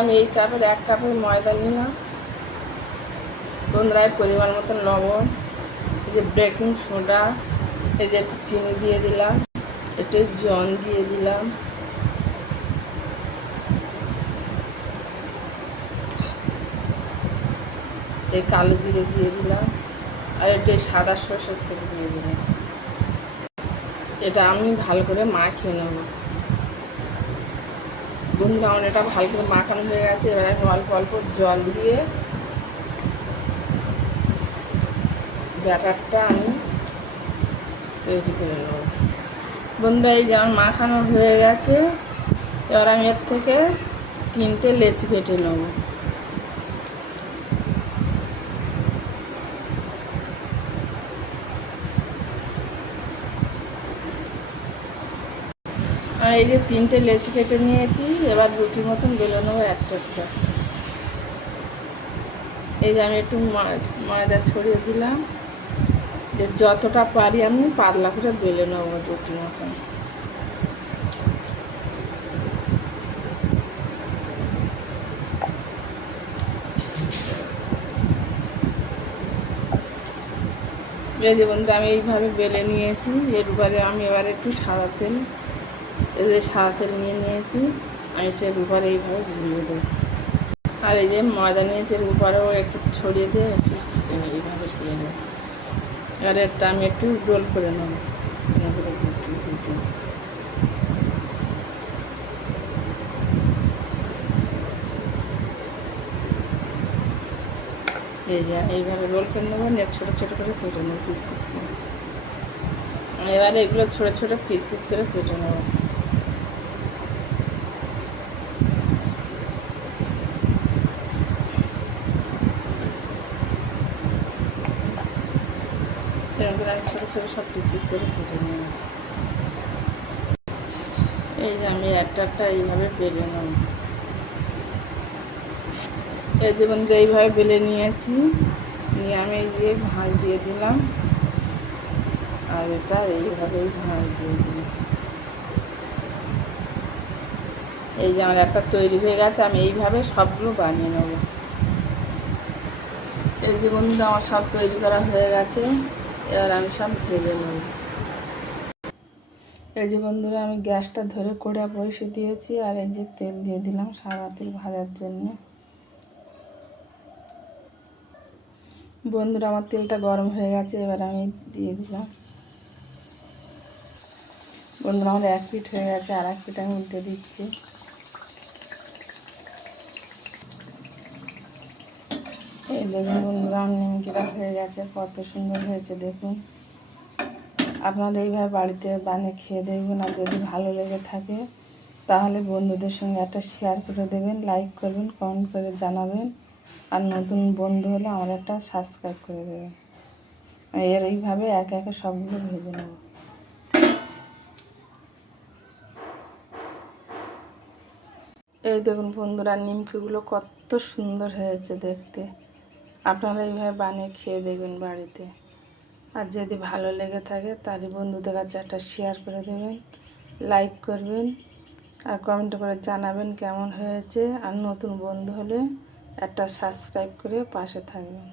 আমি এই কাপের এক কাপের ময়দা নিলাম। এই পরিমাণ মতন লবণ, এই যে বেকিং সোডা এই যে একটু চিনি দিয়ে দিলাম, একটু জল দিয়ে দিলাম। এই কালো জিরে দিয়ে দিলাম, আর একটু সাদা সরষের তেল দিয়ে দিলাম। এটা আমি ভালো করে মাখিয়ে নেব। বন্ধুরা, আমার এটা ভালো করে মাখানো হয়ে গেছে। এবার আমি অল্প অল্প জল দিয়ে ব্যাটারটা আমি তৈরি করে নেব। বন্ধুরা, এই যেমন মাখানো হয়ে গেছে। এবার আমি এর থেকে তিনটে লেচি কেটে নেব। আমি এই যে তিনটে লেচি কেটে নিয়েছি, এবার রুটির মতন বেলে নেব একটা একটা। এই যে আমি একটু ময়- ময়দা ছড়িয়ে দিলাম। যে যতটা পারি আমি পাতলা করে বেলে নেব রুটির মতন। এই যে বন্ধুরা, আমি এইভাবে বেলে নিয়েছি। এর উপরে আমি এবার একটু সাদা তেল এই যে সাদা তেল নিয়ে নিয়েছি আমি এটার উপরে এইভাবে ঘুরিয়ে দেবো। আর এই যে ময়দা নিয়েছি এর উপরেও একটু ছড়িয়ে দিয়ে একটু এইভাবে করে দেবো। এবার একটা আমি একটু রোল করে নেব। এই যে এইভাবে রোল করে নেব, নিয়ে ছোটো ছোটো করে কেটে নেব, পিস পিস করে। এবারে এগুলো ছোটো ছোটো পিস পিস করে কেটে নেব। আমি ছোটো ছোটো সব পিস করে কেটে নিয়েছি। এই যে আমি একটা একটা এইভাবে বেলে নেব। এই যে বন্ধুরা, এইভাবে বেলে নিয়েছি। নিয়ে আমি এই যে ভাঁজ দিয়ে দিলাম। আর এটা এইভাবেই ভাঁজ দিয়ে দিলাম। এই যে আমার একটা তৈরি হয়ে গেছে, আমি এইভাবে সবগুলো বানিয়ে নেব। এই যে বন্ধুরা, আমার সব তৈরি করা হয়ে গেছে। এবার আমি সব ভেজে নেব। এই যে বন্ধুরা, আমি গ্যাসটা ধরে কড়া বসে দিয়েছি আর এই যে তেল দিয়ে দিলাম সাদা তেল ভাজার জন্য। বন্ধুরা, আমার তেলটা গরম হয়ে গেছে, এবার আমি দিয়ে দিলাম। বন্ধুরা, আমার এক পিঠ হয়ে গেছে, আর এক পিঠ আমি উল্টে দিচ্ছি। এই দেখুন বন্ধুরা নিমকিটা হয়ে গেছে, কত সুন্দর হয়েছে দেখুন। আপনারা এইভাবে বাড়িতে বানিয়ে খেয়ে দেখবেন আর যদি ভালো লেগে থাকে, তাহলে বন্ধুদের সঙ্গে একটা শেয়ার করে দেবেন লাইক করবেন কমেন্ট করে জানাবেন। আর নতুন বন্ধু হলে আমার একটা সাবস্ক্রাইব করে দেবেন। এর এইভাবে একে একে সবগুলো ভেজে নেব। এই দেখুন বন্ধুরা, নিমকিগুলো কত সুন্দর হয়েছে দেখতে। আপনারা এইভাবে বানিয়ে খেয়ে দেখবেন বাড়িতে। আর যদি ভালো লেগে থাকে তাহলে বন্ধুদের কাছে একটা শেয়ার করে দেবেন লাইক করবেন, আর কমেন্ট করে জানাবেন কেমন হয়েছে। আর নতুন বন্ধু হলে একটা সাবস্ক্রাইব করে পাশে থাকবেন।